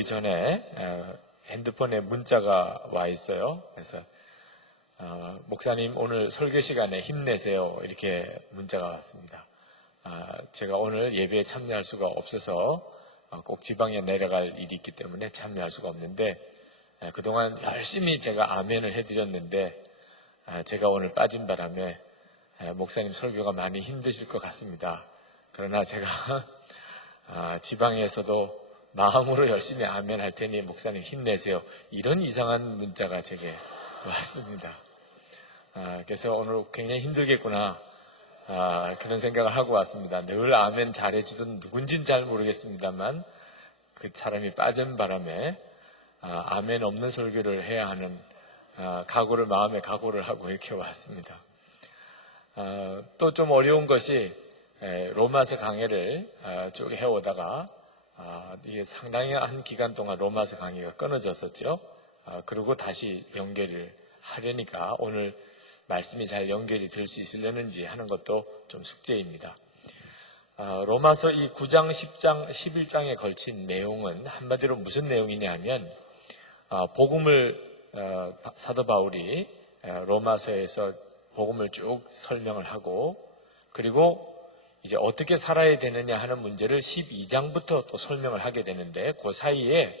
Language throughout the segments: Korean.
들어오기 전에 핸드폰에 문자가 와 있어요. 그래서 목사님 오늘 설교 시간에 힘내세요 이렇게 문자가 왔습니다. 제가 오늘 예배에 참여할 수가 없어서 꼭 지방에 내려갈 일이 있기 때문에 참여할 수가 없는데 그동안 열심히 제가 아멘을 해드렸는데 제가 오늘 빠진 바람에 목사님 설교가 많이 힘드실 것 같습니다. 그러나 제가 지방에서도 마음으로 열심히 아멘 할 테니 목사님 힘내세요. 이런 이상한 문자가 제게 왔습니다. 그래서 오늘 굉장히 힘들겠구나 그런 생각을 하고 왔습니다. 늘 아멘 잘해주던 누군지는 잘 모르겠습니다만 그 사람이 빠진 바람에 아멘 없는 설교를 해야 하는 마음에 각오를 하고 이렇게 왔습니다. 또 좀 어려운 것이 로마서 강해를 쭉 해오다가 이게 상당히 한 기간 동안 로마서 강의가 끊어졌었죠. 그리고 다시 연결을 하려니까 오늘 말씀이 잘 연결이 될 수 있으려는지 하는 것도 좀 숙제입니다. 로마서 이 9장, 10장, 11장에 걸친 내용은 한마디로 무슨 내용이냐 하면 사도 바울이 로마서에서 복음을 쭉 설명을 하고 그리고 이제 어떻게 살아야 되느냐 하는 문제를 12장부터 또 설명을 하게 되는데 그 사이에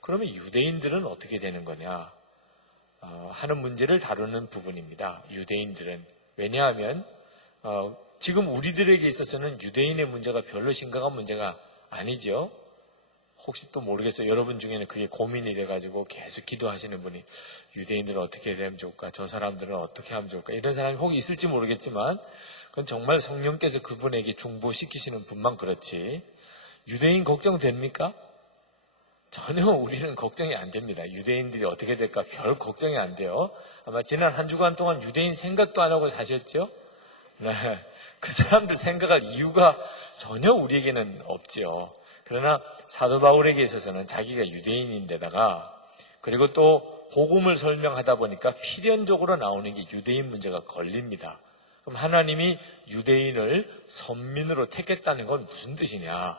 그러면 유대인들은 어떻게 되는 거냐 하는 문제를 다루는 부분입니다. 유대인들은 왜냐하면 지금 우리들에게 있어서는 유대인의 문제가 별로 심각한 문제가 아니죠. 혹시 또 모르겠어요. 여러분 중에는 그게 고민이 돼가지고 계속 기도하시는 분이 유대인들은 어떻게 되면 좋을까? 저 사람들은 어떻게 하면 좋을까? 이런 사람이 혹 있을지 모르겠지만 그건 정말 성령께서 그분에게 중보시키시는 분만 그렇지 유대인 걱정됩니까? 전혀 우리는 걱정이 안 됩니다. 유대인들이 어떻게 될까 별 걱정이 안 돼요. 아마 지난 한 주간 동안 유대인 생각도 안 하고 사셨죠? 네, 그 사람들 생각할 이유가 전혀 우리에게는 없죠. 그러나 사도 바울에게 있어서는 자기가 유대인인데다가 그리고 또 복음을 설명하다 보니까 필연적으로 나오는 게 유대인 문제가 걸립니다. 그럼 하나님이 유대인을 선민으로 택했다는 건 무슨 뜻이냐?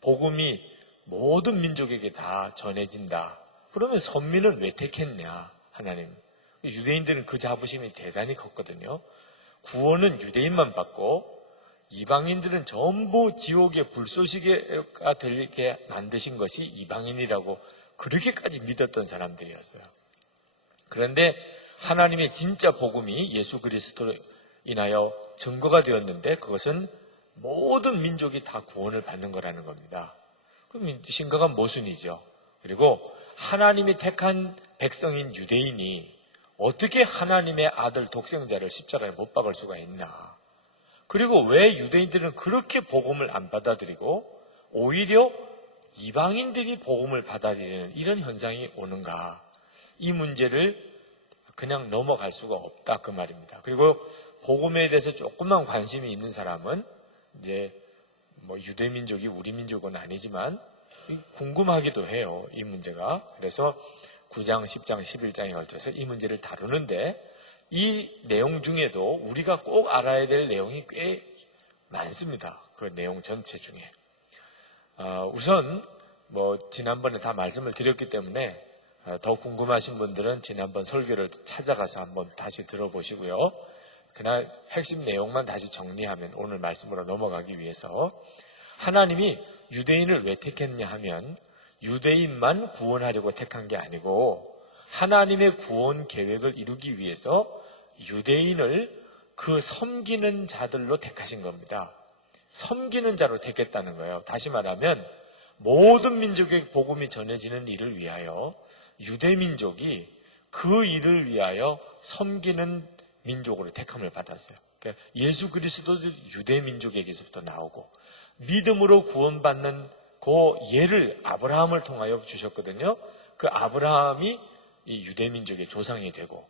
복음이 모든 민족에게 다 전해진다. 그러면 선민은 왜 택했냐? 하나님. 유대인들은 그 자부심이 대단히 컸거든요. 구원은 유대인만 받고 이방인들은 전부 지옥의 불쏘시개가 되게 만드신 것이 이방인이라고 그렇게까지 믿었던 사람들이었어요. 그런데 하나님의 진짜 복음이 예수 그리스도로 인하여 증거가 되었는데 그것은 모든 민족이 다 구원을 받는 거라는 겁니다. 그럼 심각한 모순이죠. 그리고 하나님이 택한 백성인 유대인이 어떻게 하나님의 아들 독생자를 십자가에 못 박을 수가 있나? 그리고 왜 유대인들은 그렇게 복음을 안 받아들이고 오히려 이방인들이 복음을 받아들이는 이런 현상이 오는가? 이 문제를 그냥 넘어갈 수가 없다 그 말입니다. 그리고 복음에 대해서 조금만 관심이 있는 사람은 이제 유대 민족이 우리 민족은 아니지만 궁금하기도 해요. 이 문제가. 그래서 9장, 10장, 11장에 걸쳐서 이 문제를 다루는데 이 내용 중에도 우리가 꼭 알아야 될 내용이 꽤 많습니다. 그 내용 전체 중에. 우선 지난번에 다 말씀을 드렸기 때문에 더 궁금하신 분들은 지난번 설교를 찾아가서 한번 다시 들어보시고요. 그날 핵심 내용만 다시 정리하면 오늘 말씀으로 넘어가기 위해서 하나님이 유대인을 왜 택했냐 하면 유대인만 구원하려고 택한 게 아니고 하나님의 구원 계획을 이루기 위해서 유대인을 그 섬기는 자들로 택하신 겁니다. 섬기는 자로 택했다는 거예요. 다시 말하면 모든 민족의 복음이 전해지는 일을 위하여 유대민족이 그 일을 위하여 섬기는 민족으로 택함을 받았어요. 그러니까 예수 그리스도도 유대민족에게서부터 나오고 믿음으로 구원받는 그 예를 아브라함을 통하여 주셨거든요. 그 아브라함이 이 유대민족의 조상이 되고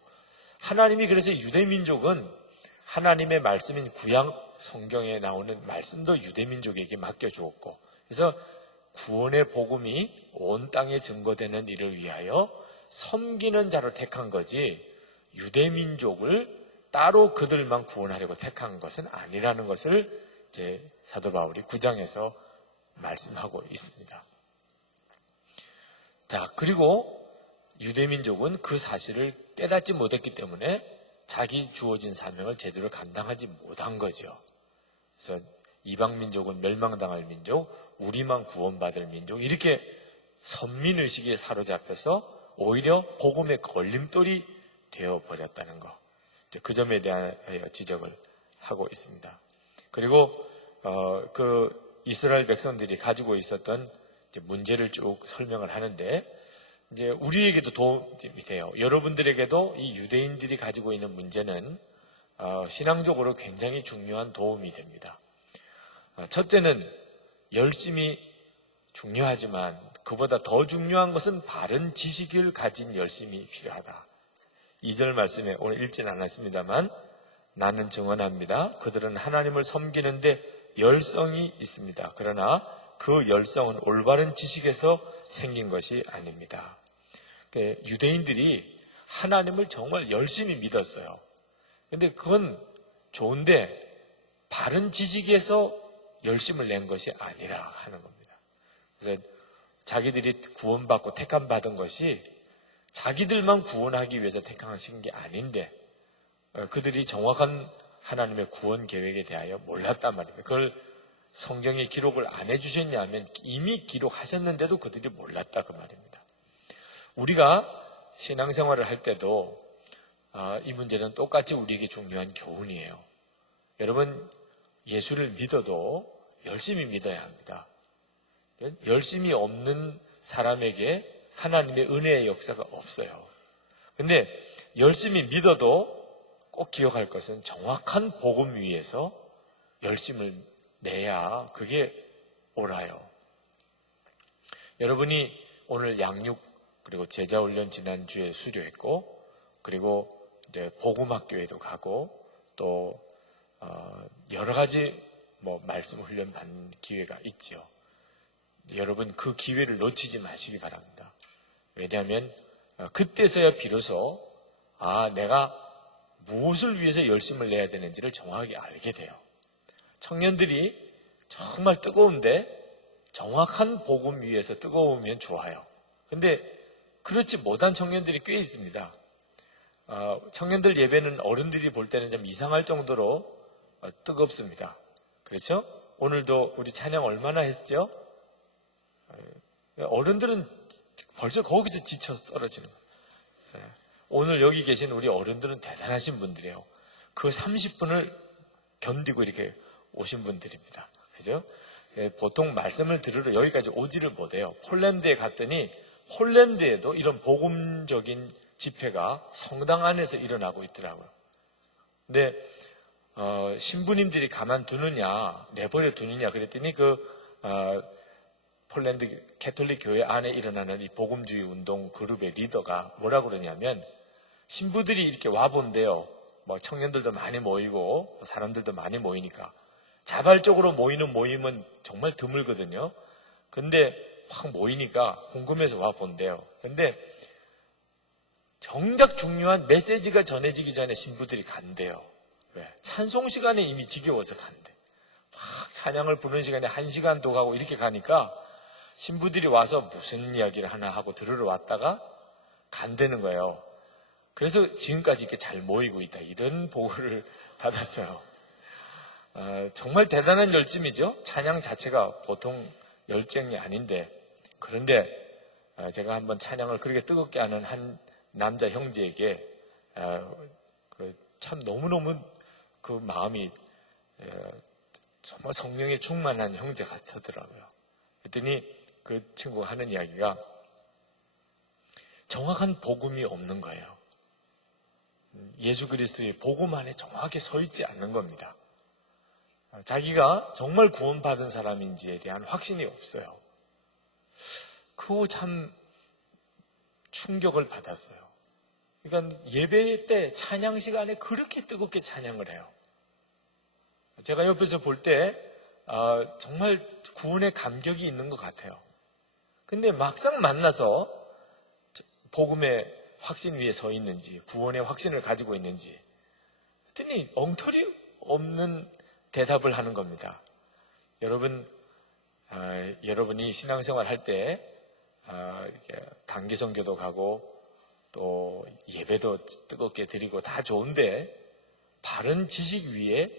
하나님이 그래서 유대민족은 하나님의 말씀인 구약 성경에 나오는 말씀도 유대민족에게 맡겨주었고 그래서 구원의 복음이 온 땅에 증거되는 일을 위하여 섬기는 자로 택한 거지 유대민족을 따로 그들만 구원하려고 택한 것은 아니라는 것을 이제 사도 바울이 9장에서 말씀하고 있습니다. 자, 그리고 유대민족은 그 사실을 깨닫지 못했기 때문에 자기 주어진 사명을 제대로 감당하지 못한 거죠. 그래서 이방민족은 멸망당할 민족, 우리만 구원받을 민족, 이렇게 선민의식에 사로잡혀서 오히려 복음의 걸림돌이 되어버렸다는 거. 그 점에 대하여 지적을 하고 있습니다. 그리고 그 이스라엘 백성들이 가지고 있었던 문제를 쭉 설명을 하는데, 이제 우리에게도 도움이 돼요. 여러분들에게도 이 유대인들이 가지고 있는 문제는 신앙적으로 굉장히 중요한 도움이 됩니다. 첫째는 열심이 중요하지만 그보다 더 중요한 것은 바른 지식을 가진 열심이 필요하다. 2절 말씀에 오늘 읽진 않았습니다만, 나는 증언합니다. 그들은 하나님을 섬기는데 열성이 있습니다. 그러나 그 열성은 올바른 지식에서 생긴 것이 아닙니다. 유대인들이 하나님을 정말 열심히 믿었어요. 근데 그건 좋은데 바른 지식에서 열심을 낸 것이 아니라 하는 겁니다. 그래서 자기들이 구원받고 택함받은 것이 자기들만 구원하기 위해서 택하신 게 아닌데, 그들이 정확한 하나님의 구원 계획에 대하여 몰랐단 말입니다. 그걸 성경에 기록을 안 해주셨냐면 이미 기록하셨는데도 그들이 몰랐다 그 말입니다. 우리가 신앙생활을 할 때도 이 문제는 똑같이 우리에게 중요한 교훈이에요. 여러분, 예수를 믿어도 열심히 믿어야 합니다. 열심이 없는 사람에게 하나님의 은혜의 역사가 없어요. 근데 열심히 믿어도 꼭 기억할 것은 정확한 복음 위에서 열심을 내야 그게 옳아요. 여러분이 오늘 양육 그리고 제자훈련 지난주에 수료했고, 그리고 이제 복음학교에도 가고, 또 여러 가지 말씀 훈련 받는 기회가 있죠. 여러분 그 기회를 놓치지 마시기 바랍니다. 왜냐하면 그때서야 비로소 내가 무엇을 위해서 열심을 내야 되는지를 정확하게 알게 돼요. 청년들이 정말 뜨거운데 정확한 복음 위에서 뜨거우면 좋아요. 근데 그렇지 못한 청년들이 꽤 있습니다. 청년들 예배는 어른들이 볼 때는 좀 이상할 정도로 뜨겁습니다. 그렇죠? 오늘도 우리 찬양 얼마나 했죠? 어른들은 벌써 거기서 지쳐 떨어지는 거예요. 오늘 여기 계신 우리 어른들은 대단하신 분들이에요. 그 30분을 견디고 이렇게 오신 분들입니다. 그죠? 보통 말씀을 들으러 여기까지 오지를 못해요. 폴란드에 갔더니 폴란드에도 이런 복음적인 집회가 성당 안에서 일어나고 있더라고요. 근데 신부님들이 가만두느냐 내버려 두느냐 그랬더니 폴란드 캐톨릭 교회 안에 일어나는 이 복음주의 운동 그룹의 리더가 뭐라고 그러냐면, 신부들이 이렇게 와본대요. 청년들도 많이 모이고 사람들도 많이 모이니까 자발적으로 모이는 모임은 정말 드물거든요. 근데 확 모이니까 궁금해서 와본대요. 근데 정작 중요한 메시지가 전해지기 전에 신부들이 간대요. 왜? 찬송 시간에 이미 지겨워서 간대. 막 찬양을 부르는 시간에 1시간도 가고 이렇게 가니까 신부들이 와서 무슨 이야기를 하나 하고 들으러 왔다가 간다는 거예요. 그래서 지금까지 이렇게 잘 모이고 있다, 이런 보고를 받았어요. 정말 대단한 열심이죠. 찬양 자체가 보통 열정이 아닌데, 그런데 제가 한번 찬양을 그렇게 뜨겁게 하는 한 남자 형제에게 참 너무너무 그 마음이 정말 성령에 충만한 형제 같더라고요. 그랬더니 그 친구가 하는 이야기가 정확한 복음이 없는 거예요. 예수 그리스도의 복음 안에 정확하게 서 있지 않는 겁니다. 자기가 정말 구원받은 사람인지에 대한 확신이 없어요. 그거 참 충격을 받았어요. 그러니까 예배 때 찬양 시간에 그렇게 뜨겁게 찬양을 해요. 제가 옆에서 볼 때 정말 구원의 감격이 있는 것 같아요. 근데 막상 만나서 복음의 확신 위에 서 있는지, 구원의 확신을 가지고 있는지 했더니 엉터리 없는 대답을 하는 겁니다. 여러분이 신앙생활 할 때 단기 선교도 가고 또 예배도 뜨겁게 드리고 다 좋은데 바른 지식 위에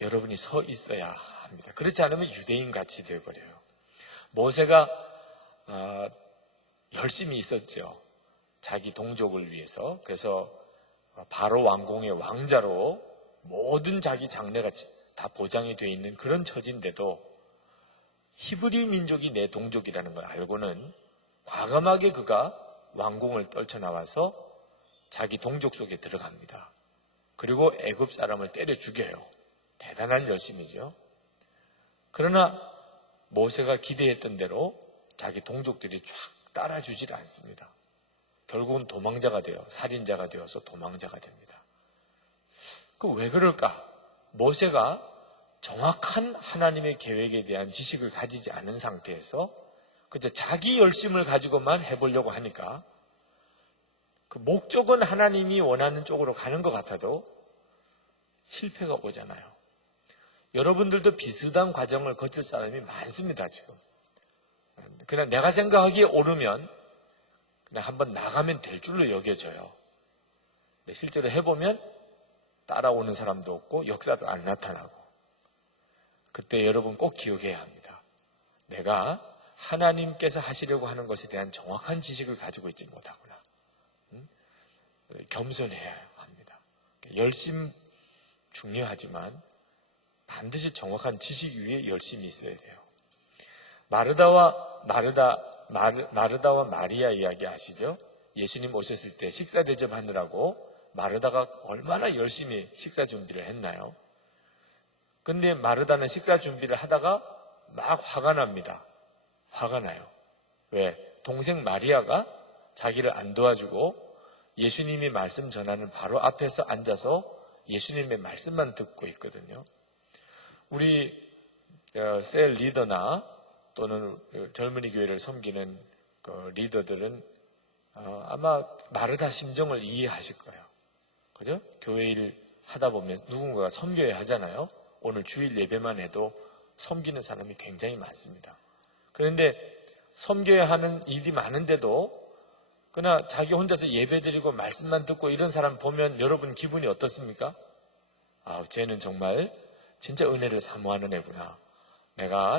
여러분이 서 있어야 합니다. 그렇지 않으면 유대인 같이 되어버려요. 모세가 열심히 있었죠. 자기 동족을 위해서. 그래서 바로 왕궁의 왕자로 모든 자기 장래가 다 보장이 되어 있는 그런 처지인데도 히브리 민족이 내 동족이라는 걸 알고는 과감하게 그가 왕궁을 떨쳐나와서 자기 동족 속에 들어갑니다. 그리고 애굽 사람을 때려 죽여요. 대단한 열심이죠. 그러나 모세가 기대했던 대로 자기 동족들이 쫙 따라주질 않습니다. 결국은 도망자가 돼요. 살인자가 되어서 도망자가 됩니다. 그 왜 그럴까? 모세가 정확한 하나님의 계획에 대한 지식을 가지지 않은 상태에서 그저 자기 열심을 가지고만 해보려고 하니까 그 목적은 하나님이 원하는 쪽으로 가는 것 같아도 실패가 오잖아요. 여러분들도 비슷한 과정을 거칠 사람이 많습니다, 지금. 그냥 내가 생각하기에 옳으면 그냥 한번 나가면 될 줄로 여겨져요. 근데 실제로 해보면 따라오는 사람도 없고 역사도 안 나타나고. 그때 여러분 꼭 기억해야 합니다. 내가 하나님께서 하시려고 하는 것에 대한 정확한 지식을 가지고 있지 못하구나. 겸손해야 합니다. 열심 중요하지만 반드시 정확한 지식 위에 열심히 있어야 돼요. 마르다와 마리아 이야기 아시죠? 예수님 오셨을 때 식사 대접하느라고 마르다가 얼마나 열심히 식사 준비를 했나요? 근데 마르다는 식사 준비를 하다가 막 화가 납니다. 화가 나요. 왜? 동생 마리아가 자기를 안 도와주고 예수님이 말씀 전하는 바로 앞에서 앉아서 예수님의 말씀만 듣고 있거든요. 우리 셀 리더나 또는 젊은이 교회를 섬기는 그 리더들은 아마 마르다 심정을 이해하실 거예요. 그죠? 교회 일 하다 보면 누군가가 섬겨야 하잖아요. 오늘 주일 예배만 해도 섬기는 사람이 굉장히 많습니다. 그런데 섬겨야 하는 일이 많은데도 그러나 자기 혼자서 예배드리고 말씀만 듣고 이런 사람 보면 여러분 기분이 어떻습니까? 쟤는 정말 진짜 은혜를 사모하는 애구나.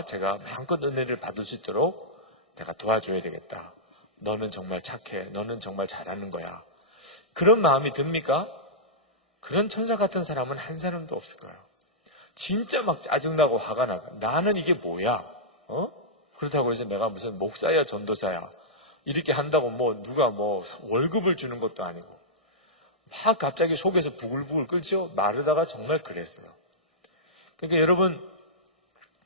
제가 마음껏 은혜를 받을 수 있도록 내가 도와줘야 되겠다. 너는 정말 착해. 너는 정말 잘하는 거야. 그런 마음이 듭니까? 그런 천사 같은 사람은 한 사람도 없을 거예요. 진짜 막 짜증나고 화가 나고 나는 이게 뭐야? 그렇다고 해서 내가 무슨 목사야 전도사야 이렇게 한다고 누가 월급을 주는 것도 아니고 막 갑자기 속에서 부글부글 끓죠? 마르다가 정말 그랬어요. 그러니까 여러분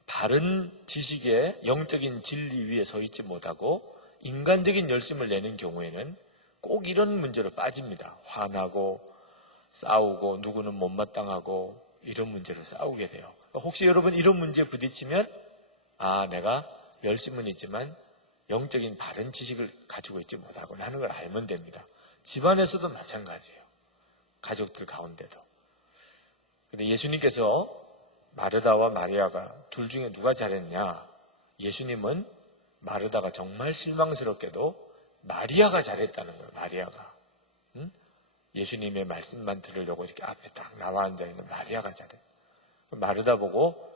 바른 지식의 영적인 진리 위에 서 있지 못하고 인간적인 열심을 내는 경우에는 꼭 이런 문제로 빠집니다. 화나고 싸우고 누구는 못마땅하고 이런 문제로 싸우게 돼요. 혹시 여러분 이런 문제에 부딪히면 내가 열심은 있지만 영적인 바른 지식을 가지고 있지 못하구나 하는 걸 알면 됩니다. 집안에서도 마찬가지예요. 가족들 가운데도. 근데 예수님께서 마르다와 마리아가 둘 중에 누가 잘했냐? 예수님은 마르다가 정말 실망스럽게도 마리아가 잘했다는 거예요. 마리아가. 예수님의 말씀만 들으려고 이렇게 앞에 딱 나와 앉아있는 마리아가 잘했다. 마르다 보고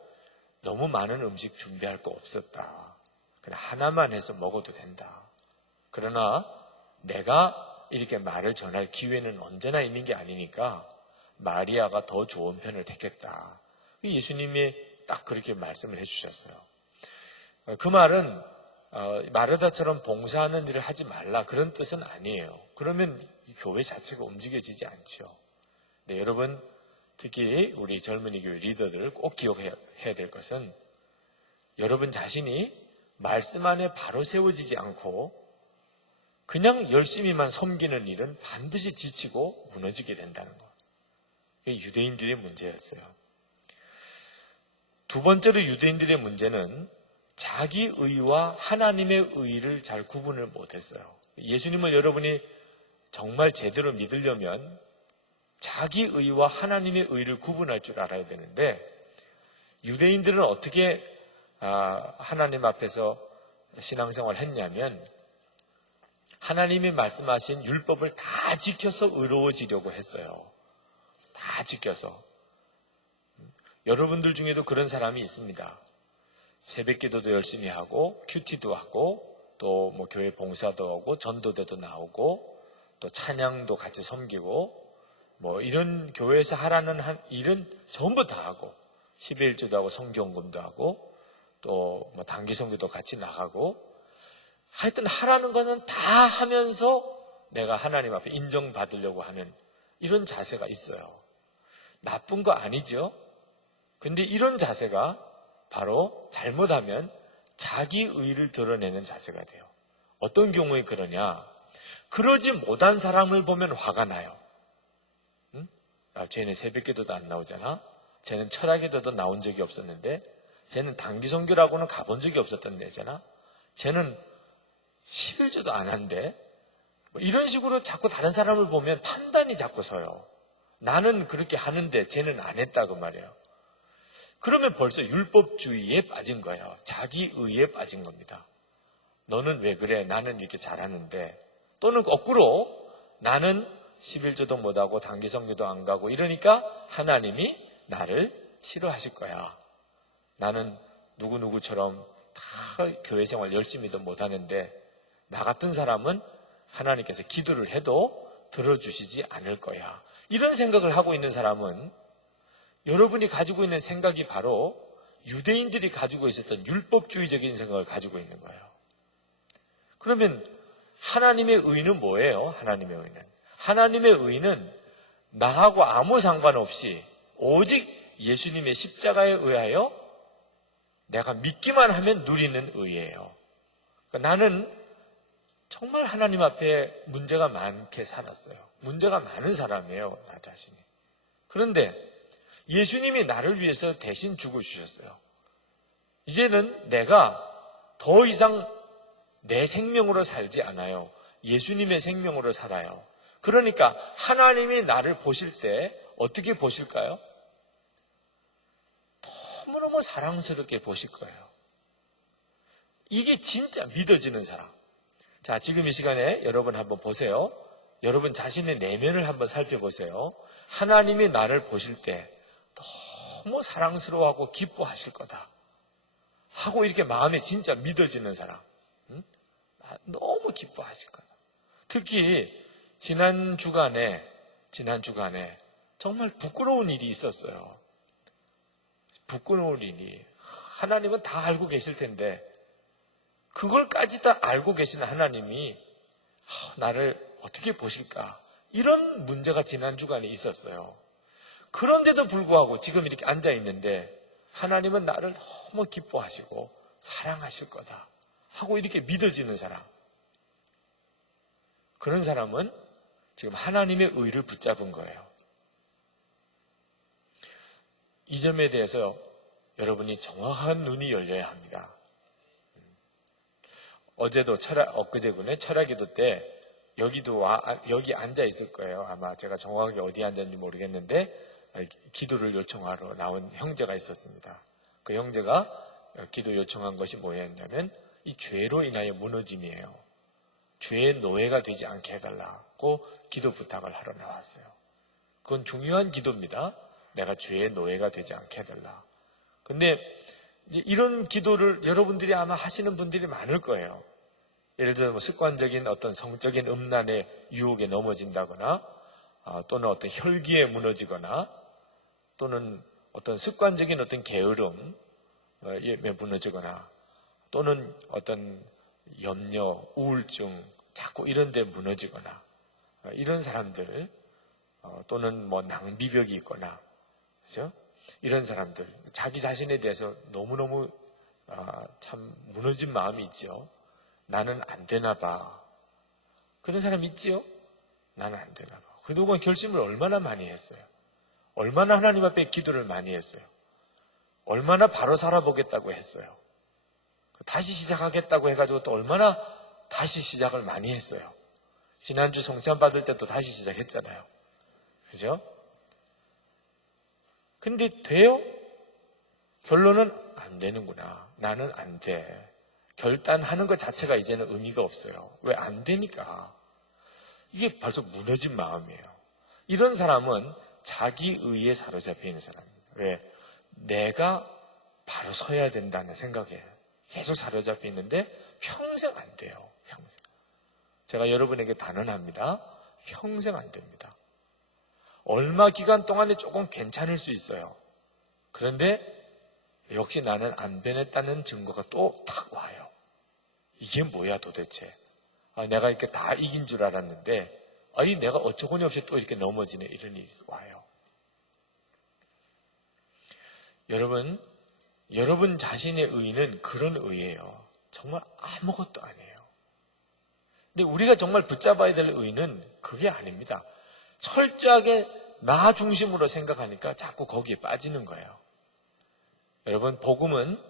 너무 많은 음식 준비할 거 없었다. 그냥 하나만 해서 먹어도 된다. 그러나 내가 이렇게 말을 전할 기회는 언제나 있는 게 아니니까 마리아가 더 좋은 편을 택했다. 예수님이 딱 그렇게 말씀을 해주셨어요. 그 말은 마르다처럼 봉사하는 일을 하지 말라 그런 뜻은 아니에요. 그러면 이 교회 자체가 움직여지지 않죠. 네, 여러분 특히 우리 젊은이 교회 리더들 꼭 기억해야 될 것은 여러분 자신이 말씀 안에 바로 세워지지 않고 그냥 열심히만 섬기는 일은 반드시 지치고 무너지게 된다는 것. 그게 유대인들의 문제였어요. 두 번째로 유대인들의 문제는 자기 의와 하나님의 의를 잘 구분을 못했어요. 예수님을 여러분이 정말 제대로 믿으려면 자기 의와 하나님의 의를 구분할 줄 알아야 되는데 유대인들은 어떻게 하나님 앞에서 신앙생활을 했냐면 하나님이 말씀하신 율법을 다 지켜서 의로워지려고 했어요. 다 지켜서. 여러분들 중에도 그런 사람이 있습니다. 새벽기도도 열심히 하고 큐티도 하고 또 뭐 교회 봉사도 하고 전도대도 나오고 또 찬양도 같이 섬기고 뭐 이런 교회에서 하라는 일은 전부 다 하고 11조도 하고 성경금도 하고 또 뭐 단기성교도 같이 나가고 하여튼 하라는 거는 다 하면서 내가 하나님 앞에 인정받으려고 하는 이런 자세가 있어요. 나쁜 거 아니죠? 근데 이런 자세가 바로 잘못하면 자기 의를 드러내는 자세가 돼요. 어떤 경우에 그러냐? 그러지 못한 사람을 보면 화가 나요. 응? 쟤는 새벽기도도 안 나오잖아. 쟤는 철학기도도 나온 적이 없었는데, 쟤는 단기선교라고는 가본 적이 없었던 애잖아. 쟤는 11조도 안 한대. 뭐 이런 식으로 자꾸 다른 사람을 보면 판단이 자꾸 서요. 나는 그렇게 하는데 쟤는 안 했다 그 말이에요. 그러면 벌써 율법주의에 빠진 거예요. 자기 의에 빠진 겁니다. 너는 왜 그래? 나는 이렇게 잘하는데. 또는 거꾸로 나는 11조도 못하고 단기성교도 안 가고 이러니까 하나님이 나를 싫어하실 거야. 나는 누구누구처럼 다 교회 생활 열심히도 못하는데 나 같은 사람은 하나님께서 기도를 해도 들어주시지 않을 거야. 이런 생각을 하고 있는 사람은 여러분이 가지고 있는 생각이 바로 유대인들이 가지고 있었던 율법주의적인 생각을 가지고 있는 거예요. 그러면 하나님의 의는 뭐예요? 하나님의 의는. 하나님의 의는 나하고 아무 상관없이 오직 예수님의 십자가에 의하여 내가 믿기만 하면 누리는 의예요. 그러니까 나는 정말 하나님 앞에 문제가 많게 살았어요. 문제가 많은 사람이에요, 나 자신이. 그런데 예수님이 나를 위해서 대신 죽어주셨어요. 이제는 내가 더 이상 내 생명으로 살지 않아요. 예수님의 생명으로 살아요. 그러니까 하나님이 나를 보실 때 어떻게 보실까요? 너무너무 사랑스럽게 보실 거예요. 이게 진짜 믿어지는 사랑. 자, 지금 이 시간에 여러분 한번 보세요. 여러분 자신의 내면을 한번 살펴보세요. 하나님이 나를 보실 때 너무 사랑스러워하고 기뻐하실 거다 하고 이렇게 마음에 진짜 믿어지는 사람, 너무 기뻐하실 거다. 특히 지난 주간에 정말 부끄러운 일이 있었어요. 부끄러운 일이. 하나님은 다 알고 계실 텐데 그걸까지 다 알고 계시는 하나님이 나를 어떻게 보실까? 이런 문제가 지난 주간에 있었어요. 그런데도 불구하고 지금 이렇게 앉아 있는데 하나님은 나를 너무 기뻐하시고 사랑하실 거다 하고 이렇게 믿어지는 사람. 그런 사람은 지금 하나님의 의를 붙잡은 거예요. 이 점에 대해서 여러분이 정확한 눈이 열려야 합니다. 어제도 엊그제군에 철학기도 때 여기 앉아 있을 거예요. 아마 제가 정확하게 어디 앉았는지 모르겠는데 기도를 요청하러 나온 형제가 있었습니다. 그 형제가 기도 요청한 것이 뭐였냐면 이 죄로 인하여 무너짐이에요. 죄의 노예가 되지 않게 해달라고 기도 부탁을 하러 나왔어요. 그건 중요한 기도입니다. 내가 죄의 노예가 되지 않게 해달라. 근데 이제 이런 기도를 여러분들이 아마 하시는 분들이 많을 거예요. 예를 들어 뭐 습관적인 어떤 성적인 음란의 유혹에 넘어진다거나 또는 어떤 혈기에 무너지거나 또는 어떤 습관적인 어떤 게으름에 무너지거나 또는 어떤 염려, 우울증 자꾸 이런 데 무너지거나 이런 사람들 또는 뭐 낭비벽이 있거나 그죠? 이런 사람들 자기 자신에 대해서 너무너무 참 무너진 마음이 있죠. 나는 안 되나 봐. 그런 사람 있지요? 나는 안 되나 봐. 그동안 결심을 얼마나 많이 했어요. 얼마나 하나님 앞에 기도를 많이 했어요. 얼마나 바로 살아보겠다고 했어요. 다시 시작하겠다고 해가지고 또 얼마나 다시 시작을 많이 했어요. 지난주 성찬 받을 때도 다시 시작했잖아요. 그죠? 근데 돼요? 결론은 안 되는구나. 나는 안 돼. 결단하는 것 자체가 이제는 의미가 없어요. 왜? 안 되니까. 이게 벌써 무너진 마음이에요. 이런 사람은 자기 의에 사로잡혀 있는 사람입니다. 왜? 내가 바로 서야 된다는 생각에 계속 사로잡혀 있는데 평생 안 돼요. 평생. 제가 여러분에게 단언합니다. 평생 안 됩니다. 얼마 기간 동안에 조금 괜찮을 수 있어요. 그런데 역시 나는 안 변했다는 증거가 또 탁 와요. 이게 뭐야 도대체. 내가 이렇게 다 이긴 줄 알았는데 내가 어처구니 없이 또 이렇게 넘어지네. 이런 일이 와요. 여러분 자신의 의는 그런 의예요. 정말 아무것도 아니에요. 근데 우리가 정말 붙잡아야 될 의는 그게 아닙니다. 철저하게 나 중심으로 생각하니까 자꾸 거기에 빠지는 거예요. 여러분, 복음은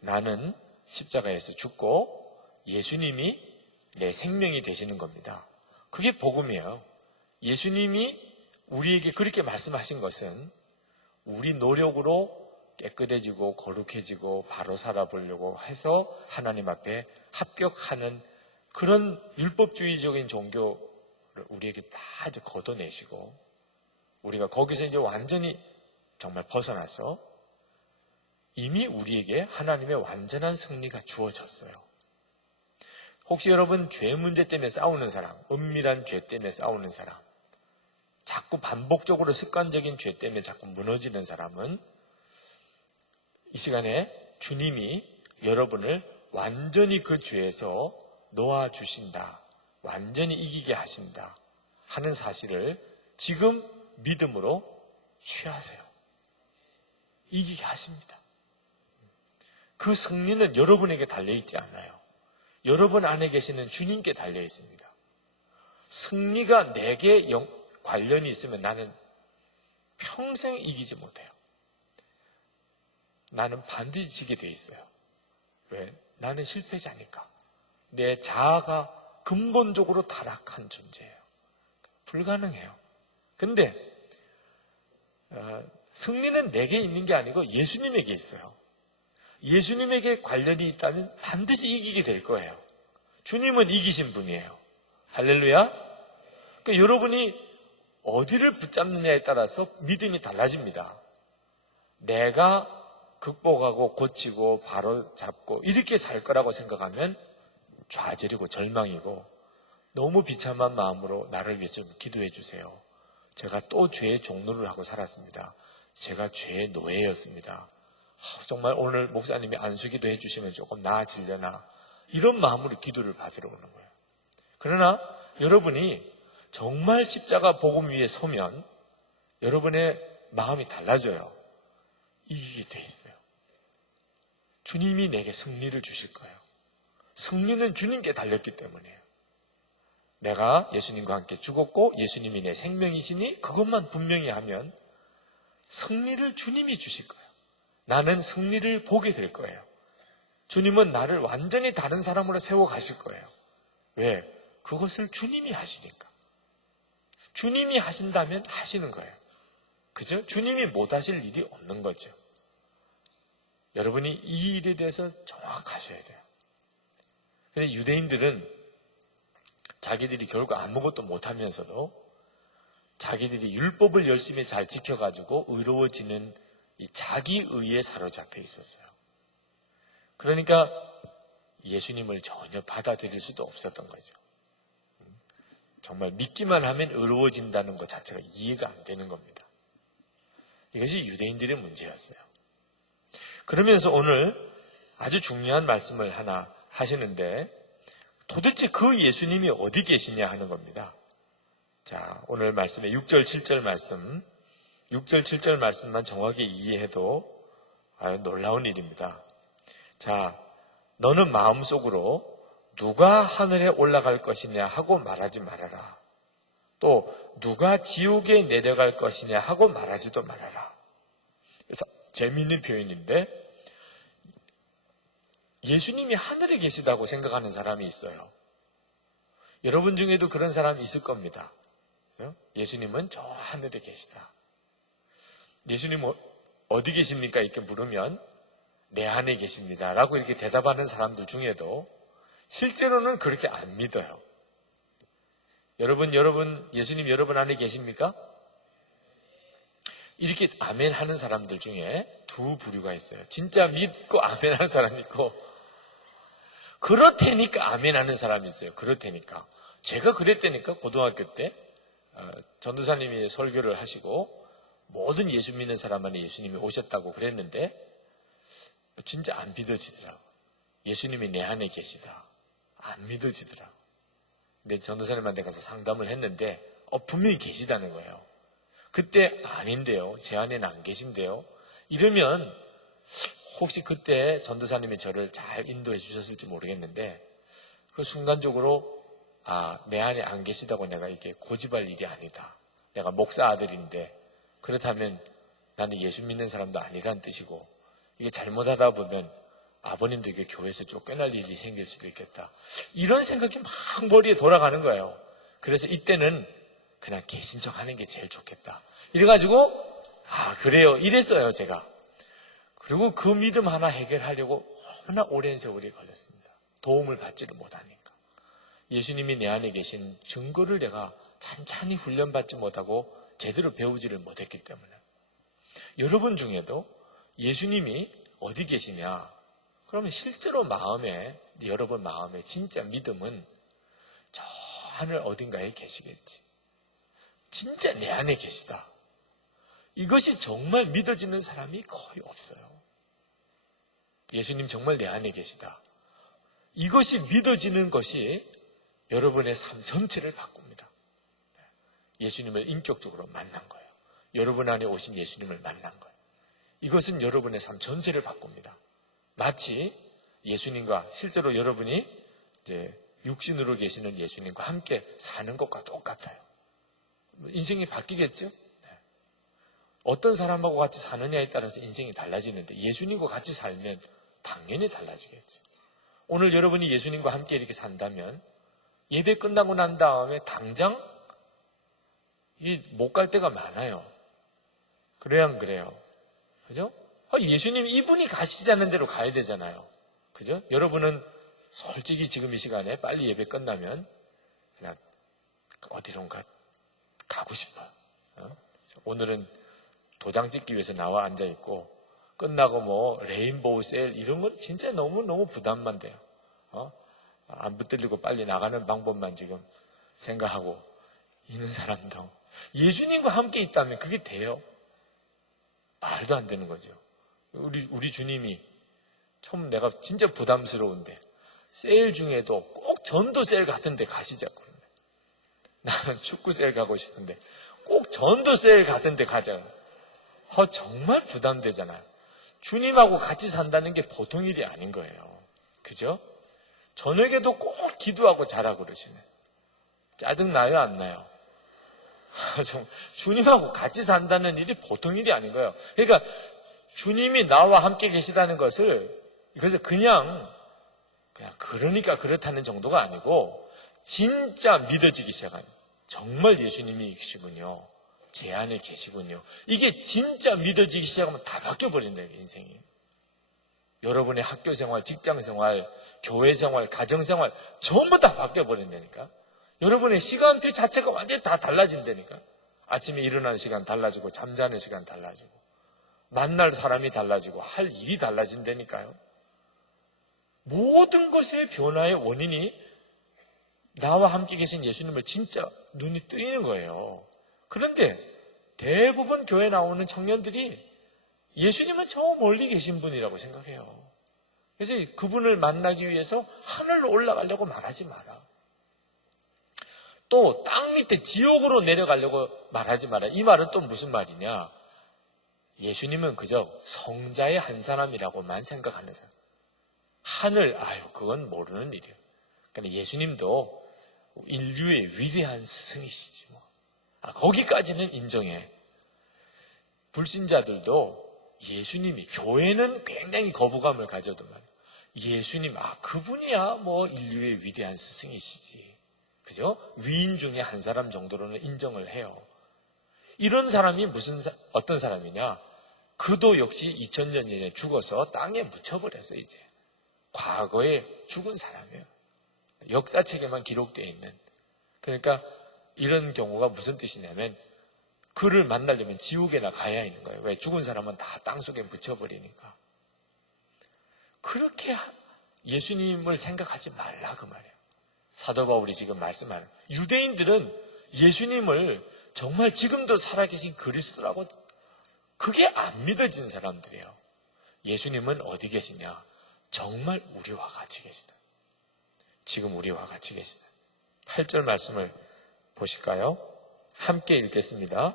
나는 십자가에서 죽고 예수님이 내 생명이 되시는 겁니다. 그게 복음이에요. 예수님이 우리에게 그렇게 말씀하신 것은 우리 노력으로 깨끗해지고 거룩해지고 바로 살아보려고 해서 하나님 앞에 합격하는 그런 율법주의적인 종교를 우리에게 다 이제 걷어내시고 우리가 거기서 이제 완전히 정말 벗어나서 이미 우리에게 하나님의 완전한 승리가 주어졌어요. 혹시 여러분 죄 문제 때문에 싸우는 사람, 은밀한 죄 때문에 싸우는 사람, 자꾸 반복적으로 습관적인 죄 때문에 자꾸 무너지는 사람은 이 시간에 주님이 여러분을 완전히 그 죄에서 놓아주신다, 완전히 이기게 하신다 하는 사실을 지금 믿음으로 취하세요. 이기게 하십니다. 그 승리는 여러분에게 달려있지 않아요. 여러분 안에 계시는 주님께 달려있습니다. 승리가 내게 관련이 있으면 나는 평생 이기지 못해요. 나는 반드시 지게 돼 있어요. 왜? 나는 실패자니까. 내 자아가 근본적으로 타락한 존재예요. 불가능해요. 근데 승리는 내게 있는 게 아니고 예수님에게 있어요. 예수님에게 관련이 있다면 반드시 이기게 될 거예요. 주님은 이기신 분이에요. 할렐루야. 그러니까 여러분이 어디를 붙잡느냐에 따라서 믿음이 달라집니다. 내가 극복하고 고치고 바로 잡고 이렇게 살 거라고 생각하면 좌절이고 절망이고 너무 비참한 마음으로 나를 위해 좀 기도해 주세요. 제가 또 죄의 종로를 하고 살았습니다. 제가 죄의 노예였습니다. 정말 오늘 목사님이 안수기도 해주시면 조금 나아지려나 이런 마음으로 기도를 받으러 오는 거예요. 그러나 여러분이 정말 십자가 복음 위에 서면 여러분의 마음이 달라져요. 이기게 돼 있어요. 주님이 내게 승리를 주실 거예요. 승리는 주님께 달렸기 때문이에요. 내가 예수님과 함께 죽었고 예수님이 내 생명이시니 그것만 분명히 하면 승리를 주님이 주실 거예요. 나는 승리를 보게 될 거예요. 주님은 나를 완전히 다른 사람으로 세워 가실 거예요. 왜? 그것을 주님이 하시니까. 주님이 하신다면 하시는 거예요. 그죠? 주님이 못 하실 일이 없는 거죠. 여러분이 이 일에 대해서 정확하셔야 돼요. 근데 유대인들은 자기들이 결국 아무것도 못하면서도 자기들이 율법을 열심히 잘 지켜가지고 의로워지는 이 자기 의에 사로잡혀 있었어요. 그러니까 예수님을 전혀 받아들일 수도 없었던 거죠. 정말 믿기만 하면 의로워진다는 것 자체가 이해가 안 되는 겁니다. 이것이 유대인들의 문제였어요. 그러면서 오늘 아주 중요한 말씀을 하나 하시는데 도대체 그 예수님이 어디 계시냐 하는 겁니다. 자, 오늘 말씀의 6절, 7절 말씀, 6절, 7절 말씀만 정확히 이해해도 아주 놀라운 일입니다. 자, 너는 마음속으로 누가 하늘에 올라갈 것이냐 하고 말하지 말아라. 또 누가 지옥에 내려갈 것이냐 하고 말하지도 말아라. 그래서 재미있는 표현인데 예수님이 하늘에 계시다고 생각하는 사람이 있어요. 여러분 중에도 그런 사람이 있을 겁니다. 그렇죠? 예수님은 저 하늘에 계시다. 예수님 어디 계십니까? 이렇게 물으면 내 안에 계십니다 라고 이렇게 대답하는 사람들 중에도 실제로는 그렇게 안 믿어요. 여러분 예수님 여러분 안에 계십니까? 이렇게 아멘 하는 사람들 중에 두 부류가 있어요. 진짜 믿고 아멘 하는 사람이 있고, 그렇다니까 아멘 하는 사람이 있어요. 그렇다니까. 제가 그랬다니까. 고등학교 때 전도사님이 설교를 하시고 모든 예수 믿는 사람 안에 예수님이 오셨다고 그랬는데 진짜 안 믿어지더라고. 예수님이 내 안에 계시다. 안 믿어지더라고. 근데 전도사님한테 가서 상담을 했는데 분명히 계시다는 거예요. 그때 아닌데요. 제 안에는 안 계신데요. 이러면 혹시 그때 전도사님이 저를 잘 인도해 주셨을지 모르겠는데 그 순간적으로 내 안에 안 계시다고 내가 이게 고집할 일이 아니다. 내가 목사 아들인데 그렇다면 나는 예수 믿는 사람도 아니란 뜻이고 이게 잘못하다 보면 아버님도 이게 교회에서 쫓겨날 일이 생길 수도 있겠다. 이런 생각이 막 머리에 돌아가는 거예요. 그래서 이때는 그냥 계신 척 하는 게 제일 좋겠다. 이래가지고 그래요 이랬어요 제가. 그리고 그 믿음 하나 해결하려고 너무나 오랜 세월이 걸렸습니다. 도움을 받지를 못하니까. 예수님이 내 안에 계신 증거를 내가 찬찬히 훈련받지 못하고 제대로 배우지를 못했기 때문에. 여러분 중에도 예수님이 어디 계시냐? 그러면 실제로 여러분 마음에 진짜 믿음은 저 하늘 어딘가에 계시겠지. 진짜 내 안에 계시다. 이것이 정말 믿어지는 사람이 거의 없어요. 예수님 정말 내 안에 계시다. 이것이 믿어지는 것이 여러분의 삶 전체를 바꿉니다. 예수님을 인격적으로 만난 거예요. 여러분 안에 오신 예수님을 만난 거예요. 이것은 여러분의 삶 전체를 바꿉니다. 마치 예수님과 실제로 여러분이 이제 육신으로 계시는 예수님과 함께 사는 것과 똑같아요. 인생이 바뀌겠죠? 어떤 사람하고 같이 사느냐에 따라서 인생이 달라지는데 예수님과 같이 살면 당연히 달라지겠죠. 오늘 여러분이 예수님과 함께 이렇게 산다면 예배 끝나고 난 다음에 당장 못 갈 때가 많아요. 그래야 안 그래요? 그죠? 예수님 이분이 가시자는 대로 가야 되잖아요. 그죠? 여러분은 솔직히 지금 이 시간에 빨리 예배 끝나면 그냥 어디론가 가고 싶어요. 오늘은 도장 찍기 위해서 나와 앉아있고 끝나고 레인보우 세일 이런 건 진짜 너무너무 부담만 돼요. 안 붙들리고 빨리 나가는 방법만 지금 생각하고 있는 사람도 예수님과 함께 있다면 그게 돼요? 말도 안 되는 거죠. 우리 주님이 처음 내가 진짜 부담스러운데 세일 중에도 꼭 전도 세일 같은 데 가시자고. 나는 축구 세일 가고 싶은데 꼭 전도 세일 같은 데 가자고. 정말 부담되잖아요. 주님하고 같이 산다는 게 보통 일이 아닌 거예요. 그죠? 저녁에도 꼭 기도하고 자라 그러시네. 짜증나요? 안 나요? 주님하고 같이 산다는 일이 보통 일이 아닌 거예요. 그러니까 주님이 나와 함께 계시다는 것을 이것을 그냥 그러니까 그렇다는 정도가 아니고 진짜 믿어지기 시작한 정말 예수님이 계시군요. 제 안에 계시군요. 이게 진짜 믿어지기 시작하면 다 바뀌어버린다, 인생이. 여러분의 학교 생활, 직장 생활, 교회 생활, 가정 생활 전부 다 바뀌어버린다니까. 여러분의 시간표 자체가 완전히 다 달라진다니까. 아침에 일어나는 시간 달라지고 잠자는 시간 달라지고 만날 사람이 달라지고 할 일이 달라진다니까요. 모든 것의 변화의 원인이 나와 함께 계신 예수님을 진짜 눈이 뜨이는 거예요. 그런데 대부분 교회 나오는 청년들이 예수님은 저 멀리 계신 분이라고 생각해요. 그래서 그분을 만나기 위해서 하늘로 올라가려고 말하지 마라. 또 땅 밑에 지옥으로 내려가려고 말하지 마라. 이 말은 또 무슨 말이냐? 예수님은 그저 성자의 한 사람이라고만 생각하는 사람. 하늘, 그건 모르는 일이에요. 그러니까 예수님도 인류의 위대한 스승이시지 뭐. 거기까지는 인정해. 불신자들도 예수님이, 교회는 굉장히 거부감을 가져도 말이에요. 예수님, 그분이야 뭐 인류의 위대한 스승이시지. 그죠? 위인 중에 한 사람 정도로는 인정을 해요. 이런 사람이 어떤 사람이냐? 그도 역시 2000년 전에 죽어서 땅에 묻혀버렸어요. 이제 과거에 죽은 사람이에요. 역사책에만 기록되어 있는. 그러니까 이런 경우가 무슨 뜻이냐면 그를 만나려면 지옥에나 가야 하는 거예요. 왜? 죽은 사람은 다 땅속에 묻혀버리니까. 그렇게 예수님을 생각하지 말라 그 말이에요. 사도 바울이 지금 말씀하는, 유대인들은 예수님을 정말 지금도 살아계신 그리스도라고 그게 안 믿어진 사람들이에요. 예수님은 어디 계시냐? 정말 우리와 같이 계시다. 지금 우리와 같이 계시다. 8절 말씀을 보실까요? 함께 읽겠습니다.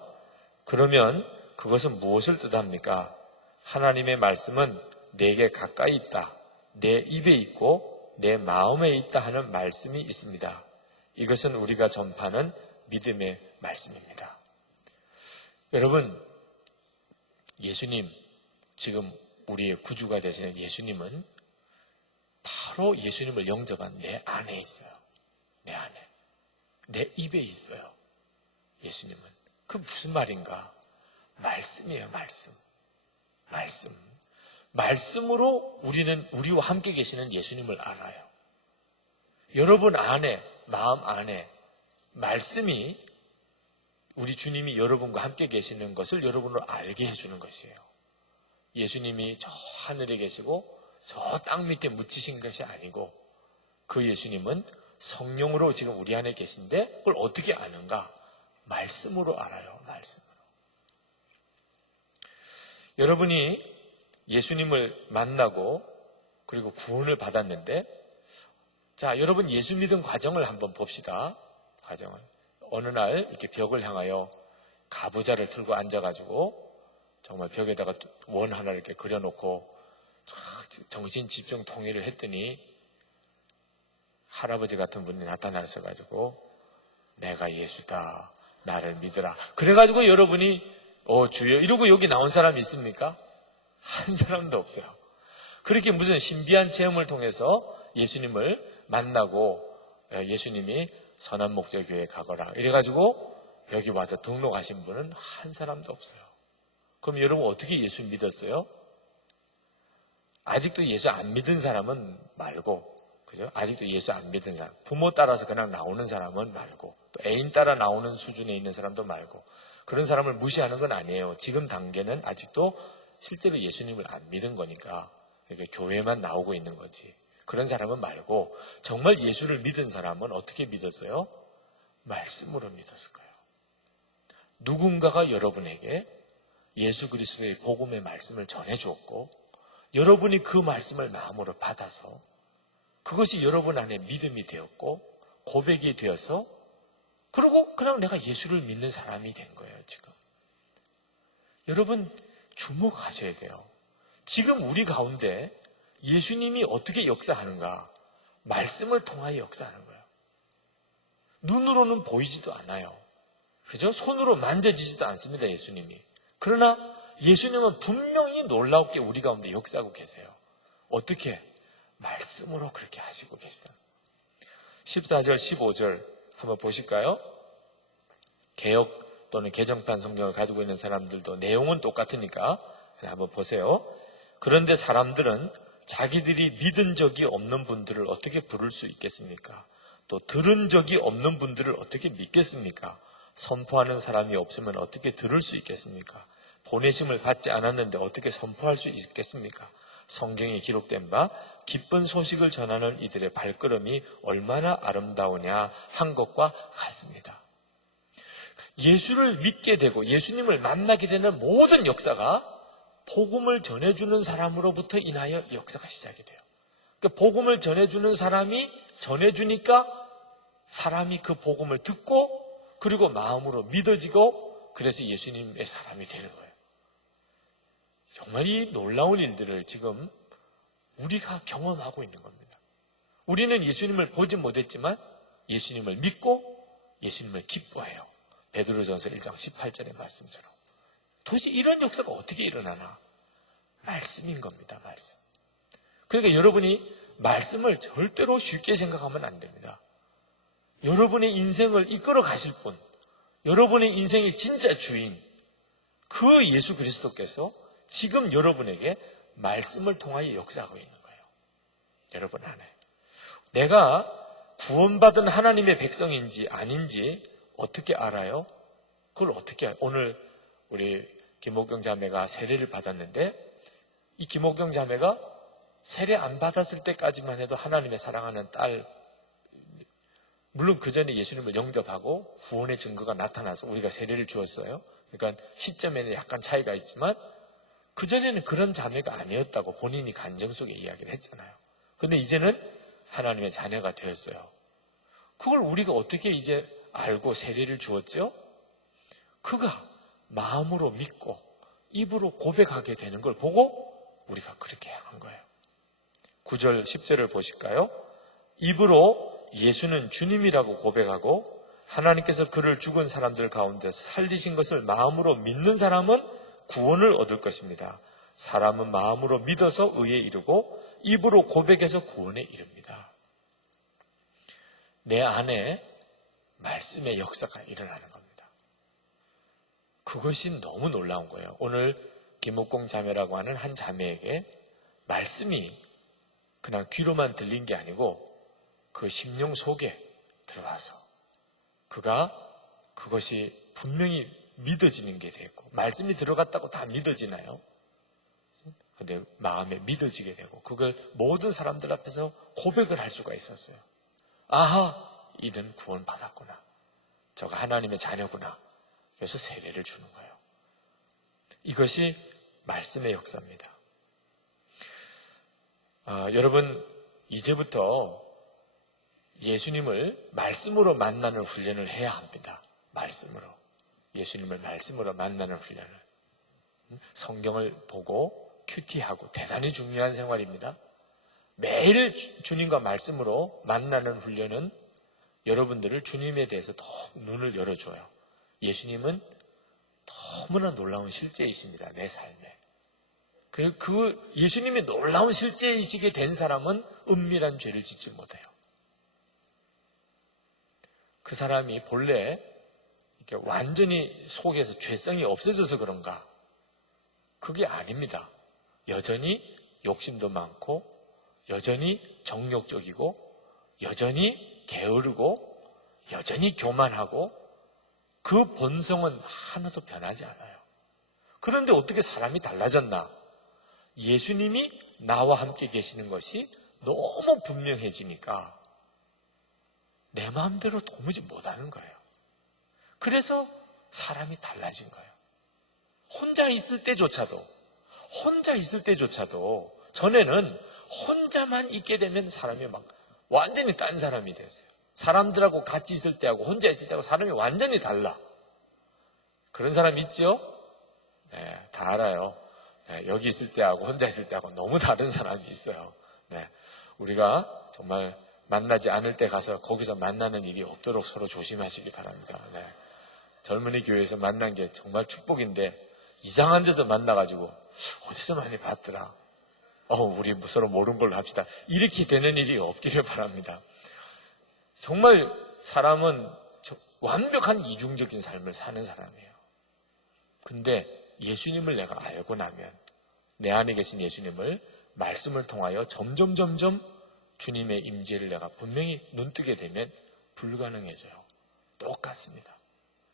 그러면 그것은 무엇을 뜻합니까? 하나님의 말씀은 내게 가까이 있다. 내 입에 있고 내 마음에 있다 하는 말씀이 있습니다. 이것은 우리가 전파하는 믿음의 말씀입니다. 여러분, 예수님, 지금 우리의 구주가 되시는 예수님은 바로 예수님을 영접한 내 안에 있어요. 내 안에. 내 입에 있어요. 예수님은. 그 무슨 말인가? 말씀이에요, 말씀. 말씀. 말씀으로 우리는 우리와 함께 계시는 예수님을 알아요. 여러분 안에, 마음 안에 말씀이 우리 주님이 여러분과 함께 계시는 것을 여러분으로 알게 해주는 것이에요. 예수님이 저 하늘에 계시고 저 땅 밑에 묻히신 것이 아니고 그 예수님은 성령으로 지금 우리 안에 계신데 그걸 어떻게 아는가? 말씀으로 알아요. 말씀으로. 여러분이 예수님을 만나고 그리고 구원을 받았는데, 자, 여러분 예수 믿은 과정을 한번 봅시다. 과정을. 어느 날 이렇게 벽을 향하여 가부좌를 들고 앉아가지고 정말 벽에다가 원 하나 이렇게 그려놓고 정신 집중 통일을 했더니 할아버지 같은 분이 나타나셔가지고 내가 예수다. 나를 믿으라. 그래가지고 여러분이 주여 이러고 여기 나온 사람이 있습니까? 한 사람도 없어요. 그렇게 무슨 신비한 체험을 통해서 예수님을 만나고 예수님이 선한 목적 교회에 가거라 이래가지고 여기 와서 등록하신 분은 한 사람도 없어요. 그럼 여러분 어떻게 예수 믿었어요? 아직도 예수 안 믿은 사람은 말고, 그죠? 아직도 예수 안 믿은 사람, 부모 따라서 그냥 나오는 사람은 말고, 또 애인 따라 나오는 수준에 있는 사람도 말고, 그런 사람을 무시하는 건 아니에요. 지금 단계는 아직도 실제로 예수님을 안 믿은 거니까 이렇게 교회만 나오고 있는 거지. 그런 사람은 말고 정말 예수를 믿은 사람은 어떻게 믿었어요? 말씀으로 믿었을 거예요. 누군가가 여러분에게 예수 그리스도의 복음의 말씀을 전해주었고 여러분이 그 말씀을 마음으로 받아서 그것이 여러분 안에 믿음이 되었고 고백이 되어서 그리고 그냥 내가 예수를 믿는 사람이 된 거예요. 지금 여러분 주목하셔야 돼요. 지금 우리 가운데 예수님이 어떻게 역사하는가? 말씀을 통하여 역사하는 거예요. 눈으로는 보이지도 않아요. 그죠? 손으로 만져지지도 않습니다. 예수님이. 그러나 예수님은 분명히 놀랍게 우리 가운데 역사하고 계세요. 어떻게? 말씀으로 그렇게 하시고 계시다. 14절, 15절 한번 보실까요? 개역 또는 개정판 성경을 가지고 있는 사람들도 내용은 똑같으니까 한번 보세요. 그런데 사람들은 자기들이 믿은 적이 없는 분들을 어떻게 부를 수 있겠습니까? 또 들은 적이 없는 분들을 어떻게 믿겠습니까? 선포하는 사람이 없으면 어떻게 들을 수 있겠습니까? 보내심을 받지 않았는데 어떻게 선포할 수 있겠습니까? 성경에 기록된 바 기쁜 소식을 전하는 이들의 발걸음이 얼마나 아름다우냐 한 것과 같습니다. 예수를 믿게 되고 예수님을 만나게 되는 모든 역사가 복음을 전해주는 사람으로부터 인하여 역사가 시작이 돼요. 그러니까 복음을 전해주는 사람이 전해주니까 사람이 그 복음을 듣고 그리고 마음으로 믿어지고 그래서 예수님의 사람이 되는 거예요. 정말 이 놀라운 일들을 지금 우리가 경험하고 있는 겁니다. 우리는 예수님을 보지 못했지만 예수님을 믿고 예수님을 기뻐해요. 베드로전서 1장 18절의 말씀처럼. 도대체 이런 역사가 어떻게 일어나나? 말씀인 겁니다. 말씀. 그러니까 여러분이 말씀을 절대로 쉽게 생각하면 안 됩니다. 여러분의 인생을 이끌어 가실 분, 여러분의 인생의 진짜 주인, 그 예수 그리스도께서 지금 여러분에게 말씀을 통하여 역사하고 있는 거예요. 여러분 안에. 내가 구원받은 하나님의 백성인지 아닌지 어떻게 알아요? 그걸 어떻게 알아요? 오늘 우리 김옥경 자매가 세례를 받았는데 이 김옥경 자매가 세례 안 받았을 때까지만 해도 하나님의 사랑하는 딸, 물론 그 전에 예수님을 영접하고 구원의 증거가 나타나서 우리가 세례를 주었어요. 그러니까 시점에는 약간 차이가 있지만 그 전에는 그런 자매가 아니었다고 본인이 간증 속에 이야기를 했잖아요. 근데 이제는 하나님의 자녀가 되었어요. 그걸 우리가 어떻게 이제 알고 세례를 주었죠? 그가 마음으로 믿고 입으로 고백하게 되는 걸 보고 우리가 그렇게 한 거예요. 9절 10절을 보실까요? 입으로 예수는 주님이라고 고백하고 하나님께서 그를 죽은 사람들 가운데서 살리신 것을 마음으로 믿는 사람은 구원을 얻을 것입니다. 사람은 마음으로 믿어서 의에 이르고 입으로 고백해서 구원에 이릅니다. 내 안에 말씀의 역사가 일어나는 겁니다. 그것이 너무 놀라운 거예요. 오늘 김옥공 자매라고 하는 한 자매에게 말씀이 그냥 귀로만 들린 게 아니고 그 심령 속에 들어와서 그가 그것이 분명히 믿어지는 게 됐고, 말씀이 들어갔다고 다 믿어지나요? 근데 마음에 믿어지게 되고 그걸 모든 사람들 앞에서 고백을 할 수가 있었어요. 아하, 이는 구원 받았구나. 저가 하나님의 자녀구나. 그래서 세례를 주는 거예요. 이것이 말씀의 역사입니다. 여러분, 이제부터 예수님을 말씀으로 만나는 훈련을 해야 합니다. 말씀으로. 예수님을 말씀으로 만나는 훈련을. 성경을 보고 큐티하고 대단히 중요한 생활입니다. 매일 주님과 말씀으로 만나는 훈련은 여러분들을 주님에 대해서 더 눈을 열어줘요. 예수님은 너무나 놀라운 실제이십니다. 내 삶에. 그 예수님이 놀라운 실제이시게 된 사람은 은밀한 죄를 짓지 못해요. 그 사람이 본래 이렇게 완전히 속에서 죄성이 없어져서 그런가? 그게 아닙니다. 여전히 욕심도 많고 여전히 정욕적이고 여전히 게으르고 여전히 교만하고 그 본성은 하나도 변하지 않아요. 그런데 어떻게 사람이 달라졌나? 예수님이 나와 함께 계시는 것이 너무 분명해지니까 내 마음대로 도무지 못하는 거예요. 그래서 사람이 달라진 거예요. 혼자 있을 때조차도 전에는 혼자만 있게 되면 사람이 막 완전히 딴 사람이 됐어요. 사람들하고 같이 있을 때하고 혼자 있을 때하고 사람이 완전히 달라. 그런 사람 있죠? 네, 다 알아요. 네, 여기 있을 때하고 혼자 있을 때하고 너무 다른 사람이 있어요. 네, 우리가 정말 만나지 않을 때 가서 거기서 만나는 일이 없도록 서로 조심하시기 바랍니다. 네, 젊은이 교회에서 만난 게 정말 축복인데 이상한 데서 만나가지고 어디서 많이 봤더라. 우리 서로 모르는 걸로 합시다. 이렇게 되는 일이 없기를 바랍니다. 정말 사람은 완벽한 이중적인 삶을 사는 사람이에요. 근데 예수님을 내가 알고 나면 내 안에 계신 예수님을 말씀을 통하여 점점 주님의 임재를 내가 분명히 눈뜨게 되면 불가능해져요. 똑같습니다.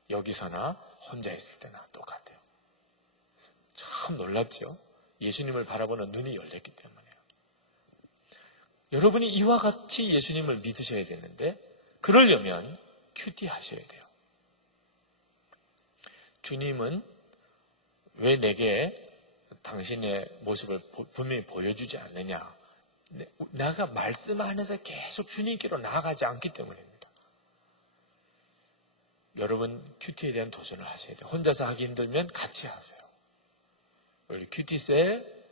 여기서나 혼자 있을 때나 똑같아요. 참 놀랍죠? 예수님을 바라보는 눈이 열렸기 때문에요. 여러분이 이와 같이 예수님을 믿으셔야 되는데 그러려면 큐티 하셔야 돼요. 주님은 왜 내게 당신의 모습을 분명히 보여주지 않느냐? 내가 말씀 안에서 계속 주님께로 나아가지 않기 때문입니다. 여러분 큐티에 대한 도전을 하셔야 돼요. 혼자서 하기 힘들면 같이 하세요. 우리 큐티셀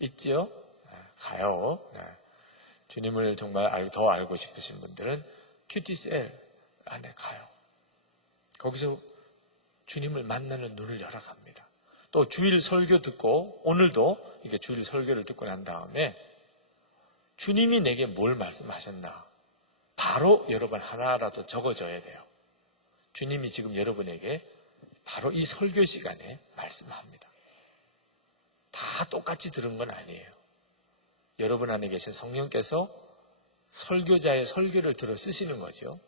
있지요? 가요. 주님을 정말 더 알고 싶으신 분들은 큐티셀 안에 가요. 거기서 주님을 만나는 눈을 열어갑니다. 또 주일 설교 듣고 오늘도 이렇게 주일 설교를 듣고 난 다음에 주님이 내게 뭘 말씀하셨나 바로 여러분 하나라도 적어줘야 돼요. 주님이 지금 여러분에게 바로 이 설교 시간에 말씀합니다. 다 똑같이 들은 건 아니에요. 여러분 안에 계신 성령께서 설교자의 설교를 들어 쓰시는 거죠.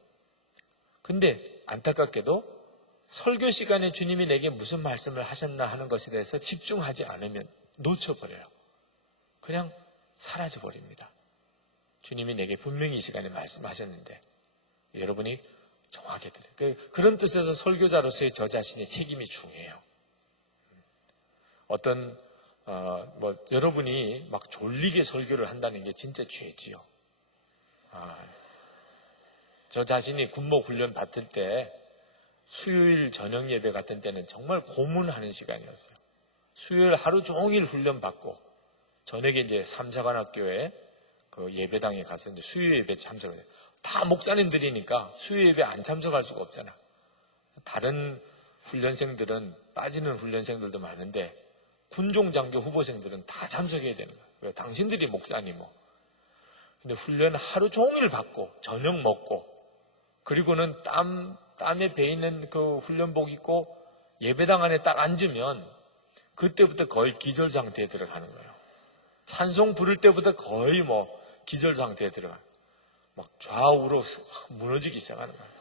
근데 안타깝게도 설교 시간에 주님이 내게 무슨 말씀을 하셨나 하는 것에 대해서 집중하지 않으면 놓쳐버려요. 그냥 사라져버립니다. 주님이 내게 분명히 이 시간에 말씀하셨는데 여러분이 정확하게 들어요. 그런 뜻에서 설교자로서의 저 자신의 책임이 중요해요. 어떤 여러분이 막 졸리게 설교를 한다는 게 진짜 죄지요. 저 자신이 군목 훈련 받을 때 수요일 저녁 예배 같은 때는 정말 고문하는 시간이었어요. 수요일 하루 종일 훈련 받고 저녁에 이제 삼사관학교에 그 예배당에 가서 이제 수요 예배 참석을 다 목사님들이니까 수요 예배 안 참석할 수가 없잖아. 다른 훈련생들은 빠지는 훈련생들도 많은데 군종장교 후보생들은 다 참석해야 되는 거예요. 왜? 당신들이 목사니 뭐. 근데 훈련 하루 종일 받고 저녁 먹고 그리고는 땀에 배이는 그 훈련복 입고 예배당 안에 딱 앉으면 그때부터 거의 기절 상태에 들어가는 거예요. 찬송 부를 때부터 거의 기절 상태에 들어가는 거예요. 막 좌우로 무너지기 시작하는 거예요.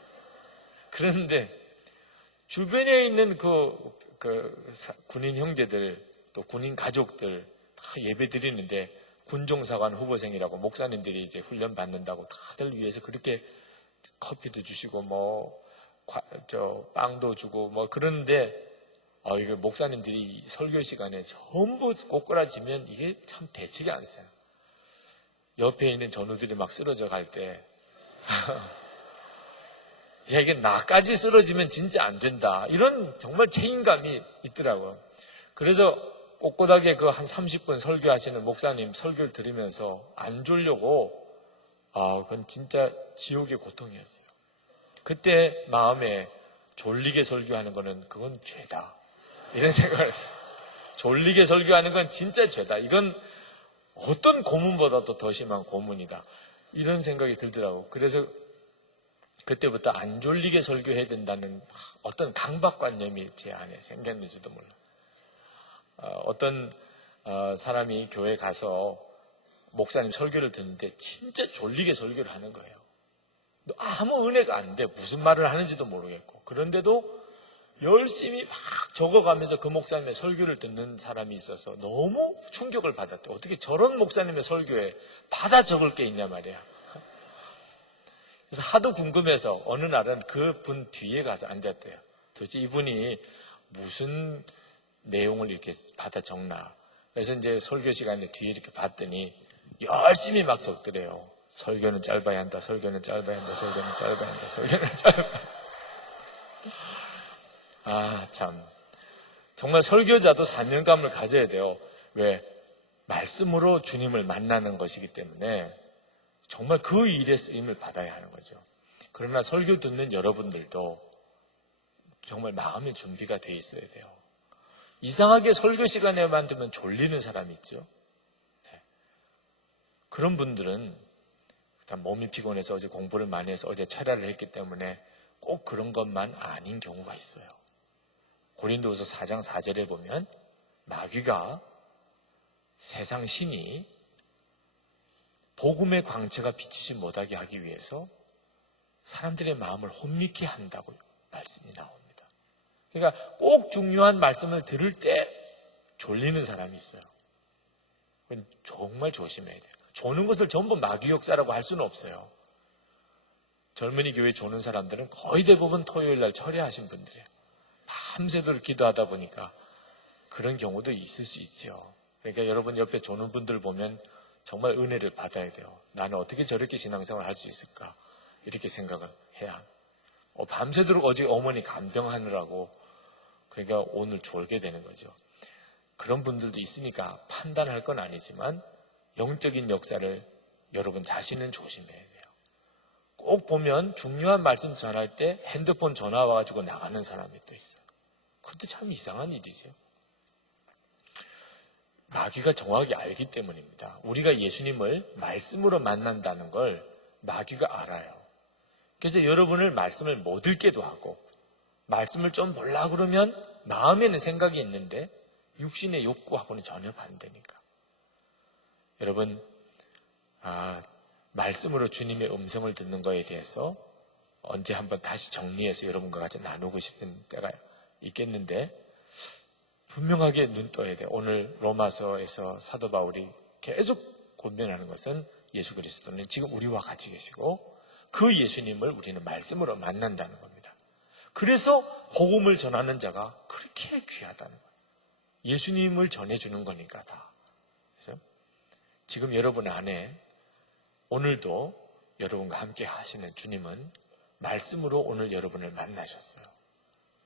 그런데 주변에 있는 그 군인 형제들 또 군인 가족들 다 예배 드리는데 군종사관 후보생이라고 목사님들이 이제 훈련 받는다고 다들 위해서 그렇게 커피도 주시고 빵도 주고 그러는데 이게 목사님들이 설교 시간에 전부 꼬꾸라지면 이게 참 대책이 안 써요. 옆에 있는 전우들이 막 쓰러져 갈 때 야, 이게 나까지 쓰러지면 진짜 안 된다. 이런 정말 책임감이 있더라고요. 그래서 꼿꼿하게 그 한 30분 설교하시는 목사님 설교를 들으면서 안 졸려고 그건 진짜 지옥의 고통이었어요. 그때 마음에 졸리게 설교하는 거는 그건 죄다. 이런 생각을 했어요. 졸리게 설교하는 건 진짜 죄다. 이건 어떤 고문보다도 더 심한 고문이다. 이런 생각이 들더라고요. 그래서 그때부터 안 졸리게 설교해야 된다는 어떤 강박관념이 제 안에 생겼는지도 몰라요. 어떤 사람이 교회 가서 목사님 설교를 듣는데 진짜 졸리게 설교를 하는 거예요. 아무 은혜가 안 돼. 무슨 말을 하는지도 모르겠고. 그런데도 열심히 막 적어가면서 그 목사님의 설교를 듣는 사람이 있어서 너무 충격을 받았대요. 어떻게 저런 목사님의 설교에 받아 적을 게 있냐 말이야. 그래서 하도 궁금해서 어느 날은 그 분 뒤에 가서 앉았대요. 도대체 이분이 무슨 내용을 이렇게 받아 적나. 그래서 이제 설교 시간에 뒤에 이렇게 봤더니 열심히 막 적더래요. 설교는 짧아야 한다. 설교는 짧아야 한다. 설교는 짧아야 한다. 설교는 짧아야 한다. 참. 정말 설교자도 사명감을 가져야 돼요. 왜? 말씀으로 주님을 만나는 것이기 때문에 정말 그 일에 쓰임을 받아야 하는 거죠. 그러나 설교 듣는 여러분들도 정말 마음의 준비가 돼 있어야 돼요. 이상하게 설교 시간에만 되면 졸리는 사람이 있죠. 네. 그런 분들은 일단 몸이 피곤해서 어제 공부를 많이 해서 어제 철야를 했기 때문에 꼭 그런 것만 아닌 경우가 있어요. 고린도후서 4장 4절에 보면 마귀가 세상 신이 복음의 광채가 비치지 못하게 하기 위해서 사람들의 마음을 혼미케 한다고 말씀이 나옵니다. 그러니까 꼭 중요한 말씀을 들을 때 졸리는 사람이 있어요. 그건 정말 조심해야 돼요. 조는 것을 전부 마귀 역사라고 할 수는 없어요. 젊은이 교회 조는 사람들은 거의 대부분 토요일 날 철야하신 분들이에요. 밤새도록 기도하다 보니까 그런 경우도 있을 수 있죠. 그러니까 여러분 옆에 조는 분들 보면 정말 은혜를 받아야 돼요. 나는 어떻게 저렇게 신앙생활을 할 수 있을까? 이렇게 생각을 해야. 밤새도록 어제 어머니 간병하느라고 그러니까 오늘 졸게 되는 거죠. 그런 분들도 있으니까 판단할 건 아니지만 영적인 역사를 여러분 자신은 조심해야 돼요. 꼭 보면 중요한 말씀 전할 때 핸드폰 전화 와가지고 나가는 사람이 또 있어요. 그것도 참 이상한 일이죠. 마귀가 정확히 알기 때문입니다. 우리가 예수님을 말씀으로 만난다는 걸 마귀가 알아요. 그래서 여러분을 말씀을 못 읽게도 하고 말씀을 좀 보려고 그러면 마음에는 생각이 있는데 육신의 욕구하고는 전혀 반대니까. 여러분, 말씀으로 주님의 음성을 듣는 거에 대해서 언제 한번 다시 정리해서 여러분과 같이 나누고 싶은 때가 있겠는데, 분명하게 눈 떠야 돼요. 오늘 로마서에서 사도 바울이 계속 권면하는 것은 예수 그리스도는 지금 우리와 같이 계시고 그 예수님을 우리는 말씀으로 만난다는 겁니다. 그래서 복음을 전하는 자가 그렇게 귀하다는 거예요. 예수님을 전해주는 거니까 다. 그래서 지금 여러분 안에 오늘도 여러분과 함께 하시는 주님은 말씀으로 오늘 여러분을 만나셨어요.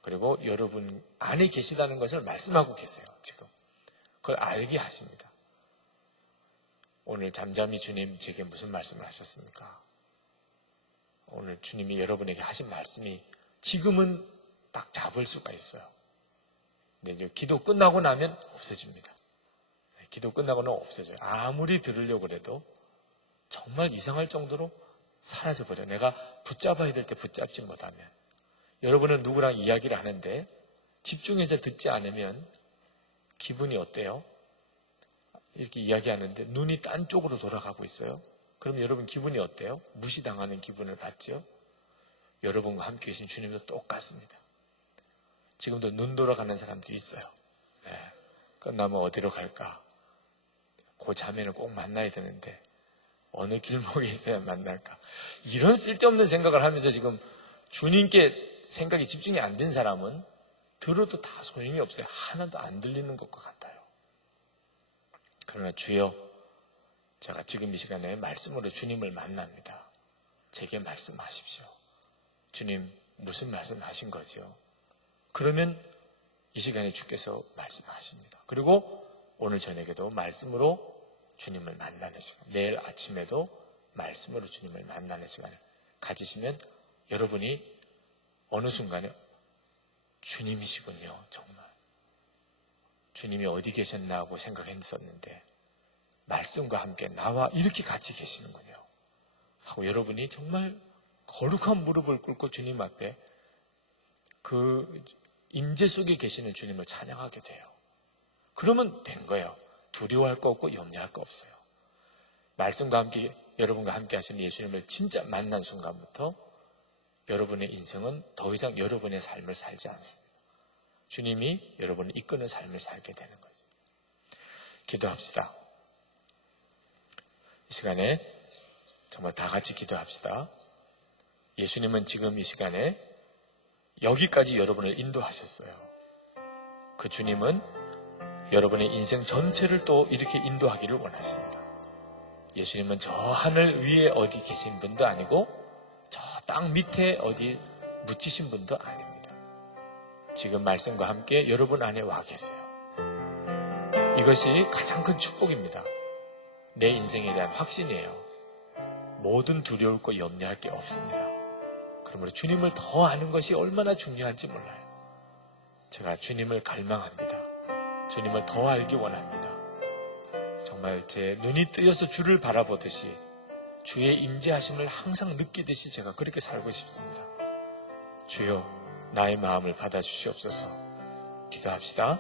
그리고 여러분 안에 계시다는 것을 말씀하고 계세요. 지금 그걸 알게 하십니다. 오늘 잠잠히 주님 제게 무슨 말씀을 하셨습니까? 오늘 주님이 여러분에게 하신 말씀이 지금은 딱 잡을 수가 있어요. 근데 이제 기도 끝나고 나면 없어집니다. 기도 끝나고는 없어져요. 아무리 들으려고 해도 정말 이상할 정도로 사라져버려요. 내가 붙잡아야 될 때 붙잡지 못하면. 여러분은 누구랑 이야기를 하는데 집중해서 듣지 않으면 기분이 어때요? 이렇게 이야기하는데 눈이 딴 쪽으로 돌아가고 있어요. 그럼 여러분 기분이 어때요? 무시당하는 기분을 받죠? 여러분과 함께 계신 주님도 똑같습니다. 지금도 눈 돌아가는 사람들이 있어요. 끝나면 어디로 갈까? 그 자매는 꼭 만나야 되는데 어느 길목에 있어야 만날까? 이런 쓸데없는 생각을 하면서 지금 주님께 생각이 집중이 안 된 사람은 들어도 다 소용이 없어요. 하나도 안 들리는 것과 같아요. 그러나 주여, 제가 지금 이 시간에 말씀으로 주님을 만납니다. 제게 말씀하십시오. 주님, 무슨 말씀하신 거죠? 그러면 이 시간에 주께서 말씀하십니다. 그리고 오늘 저녁에도 말씀으로 주님을 만나는 시간, 내일 아침에도 말씀으로 주님을 만나는 시간을 가지시면 여러분이 어느 순간에 주님이시군요. 정말 주님이 어디 계셨나 하고 생각했었는데 말씀과 함께 나와 이렇게 같이 계시는군요 하고 여러분이 정말 거룩한 무릎을 꿇고 주님 앞에 그 임재 속에 계시는 주님을 찬양하게 돼요. 그러면 된 거예요. 두려워할 거 없고 염려할 거 없어요. 말씀과 함께 여러분과 함께 하시는 예수님을 진짜 만난 순간부터 여러분의 인생은 더 이상 여러분의 삶을 살지 않습니다. 주님이 여러분을 이끄는 삶을 살게 되는 거죠. 기도합시다. 이 시간에 정말 다 같이 기도합시다. 예수님은 지금 이 시간에 여기까지 여러분을 인도하셨어요. 그 주님은 여러분의 인생 전체를 또 이렇게 인도하기를 원하십니다. 예수님은 저 하늘 위에 어디 계신 분도 아니고 저 땅 밑에 어디 묻히신 분도 아닙니다. 지금 말씀과 함께 여러분 안에 와 계세요. 이것이 가장 큰 축복입니다. 내 인생에 대한 확신이에요. 모든 두려울 거 염려할 게 없습니다. 그러므로 주님을 더 아는 것이 얼마나 중요한지 몰라요. 제가 주님을 갈망합니다. 주님을 더 알기 원합니다. 정말 제 눈이 뜨여서 주를 바라보듯이 주의 임재하심을 항상 느끼듯이 제가 그렇게 살고 싶습니다. 주여, 나의 마음을 받아주시옵소서. 기도합시다.